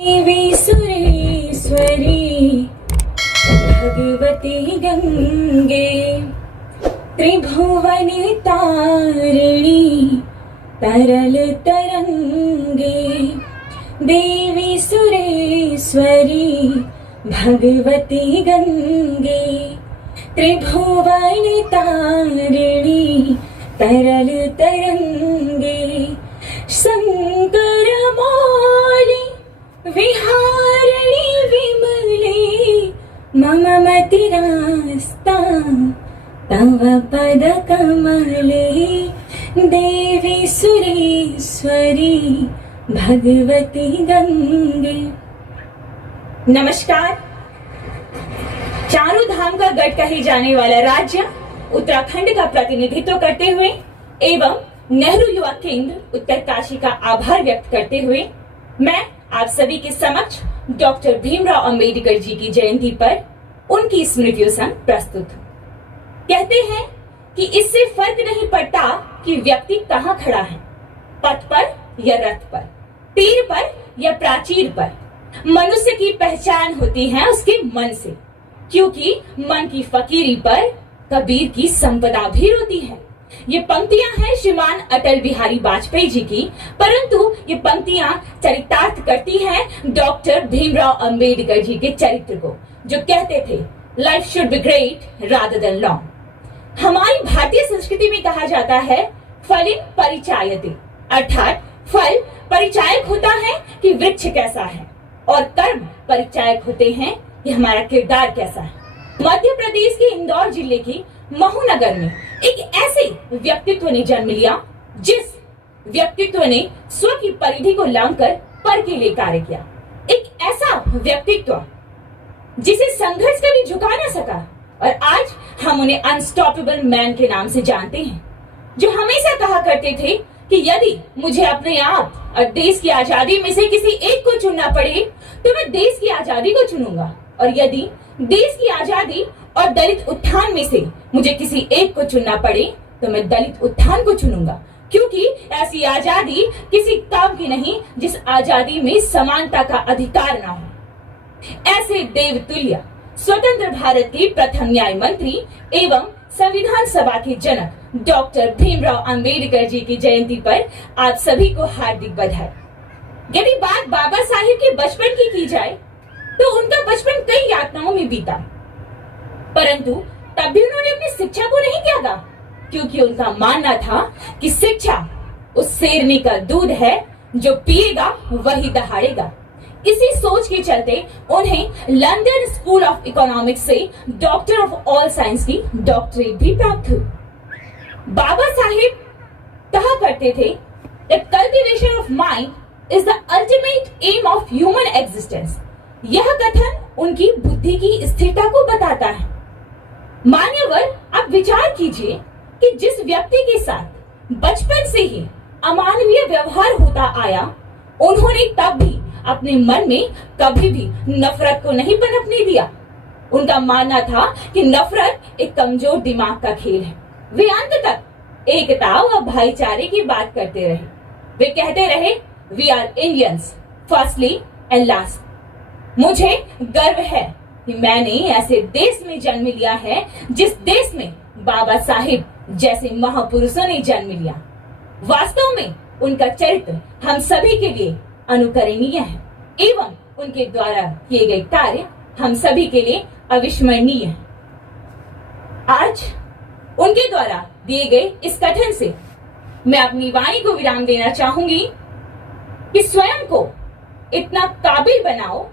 देवी सुरेश्वरी भगवती गंगे त्रिभुवनि तारिणी तरल तरंगे। देवी सुरेश्वरी भगवती गंगे त्रिभुवनि तारिणी तरल तरंगे। शंकर मौली विहारिणी विमले मम मतिरास्ता तव पद कमले। देवी सुरेश्वरी भगवती गंगे। नमस्कार। चारों धाम का गढ़ कहे जाने वाला राज्य उत्तराखंड का प्रतिनिधित्व करते हुए एवं नेहरू युवा केंद्र उत्तरकाशी का आभार व्यक्त करते हुए मैं आप सभी के समक्ष डॉक्टर भीमराव अंबेडकर जी की जयंती पर उनकी स्मृतियों संग प्रस्तुत हूँ। कहते हैं कि इससे फर्क नहीं पड़ता कि व्यक्ति कहाँ खड़ा है, पथ पर या रथ पर, तीर पर या प्राचीर पर। मनुष्य की पहचान होती है उसके मन से, क्योंकि मन की फकीरी पर कबीर की संपदा भी रोती है। ये पंक्तियां हैं श्रीमान अटल बिहारी वाजपेयी जी की, परंतु ये पंक्तियां चरितार्थ करती हैं डॉक्टर भीमराव अंबेडकर जी के चरित्र को, जो कहते थे life should be great rather than long. हमारी भारतीय संस्कृति में कहा जाता है फलिन परिचायते, अर्थात फल परिचायक होता है कि वृक्ष कैसा है, और कर्म परिचायक होते हैं कि हमारा किरदार कैसा है। मध्य प्रदेश के इंदौर जिले की महू नगर में एक ऐसे व्यक्तित्व ने जन्म लिया जिस व्यक्तित्व ने स्व की परिधि को लांघकर पर के लिए कार्य किया। एक ऐसा व्यक्तित्व जिसे संघर्ष कभी झुका न सका, और आज हम उन्हें अनस्टॉपेबल मैन के नाम से जानते हैं, जो हमेशा कहा करते थे कि यदि मुझे अपने आप और देश की आजादी में से किसी एक को चुनना पड़े तो मैं देश की आजादी को चुनूंगा, और यदि देश की आजादी और दलित उत्थान में से मुझे किसी एक को चुनना पड़े तो मैं दलित उत्थान को चुनूंगा, क्योंकि ऐसी आजादी किसी काम की नहीं जिस आजादी में समानता का अधिकार ना हो। ऐसे देवतुल्य स्वतंत्र भारत के प्रथम न्याय मंत्री एवं संविधान सभा के जनक डॉक्टर भीमराव अंबेडकर जी की जयंती पर आप सभी को हार्दिक बधाई। यदि बात बाबा साहिब के बचपन की जाए तो उनका बचपन कई यातनाओं में बीता, परंतु तब भी उन्होंने अपनी शिक्षा को नहीं त्यागा, क्योंकि उनका मानना था कि शिक्षा उस शेरनी का दूध है जो पिएगा वही दहाड़ेगा। इसी सोच के चलते उन्हें लंदन स्कूल ऑफ इकोनॉमिक्स से डॉक्टर ऑफ ऑल साइंस की डॉक्टरेट भी प्राप्त हुई। बाबा साहिब कहा करते थे that cultivation of mind is the ultimate aim of human existence। यह कथन उनकी बुद्धि की स्थिरता को बताता है। मान्यवर, आप विचार कीजिए कि जिस व्यक्ति के साथ बचपन से ही अमानवीय व्यवहार होता आया, उन्होंने तब भी अपने मन में कभी भी नफरत को नहीं पनपने दिया। उनका मानना था कि नफरत एक कमजोर दिमाग का खेल है। वे अंत तक एकता और भाईचारे की बात करते रहे। वे कहते रहे, we are Indians firstly and last. मुझे गर्व है कि मैंने ऐसे देश में जन्म लिया है जिस देश में बाबा साहिब जैसे महापुरुषों ने जन्म लिया। वास्तव में उनका चरित्र हम सभी के लिए अनुकरणीय है एवं उनके द्वारा किए गए कार्य हम सभी के लिए अविस्मरणीय है। आज उनके द्वारा दिए गए इस कथन से मैं अपनी वाणी को विराम देना चाहूंगी कि स्वयं को इतना काबिल बनाओ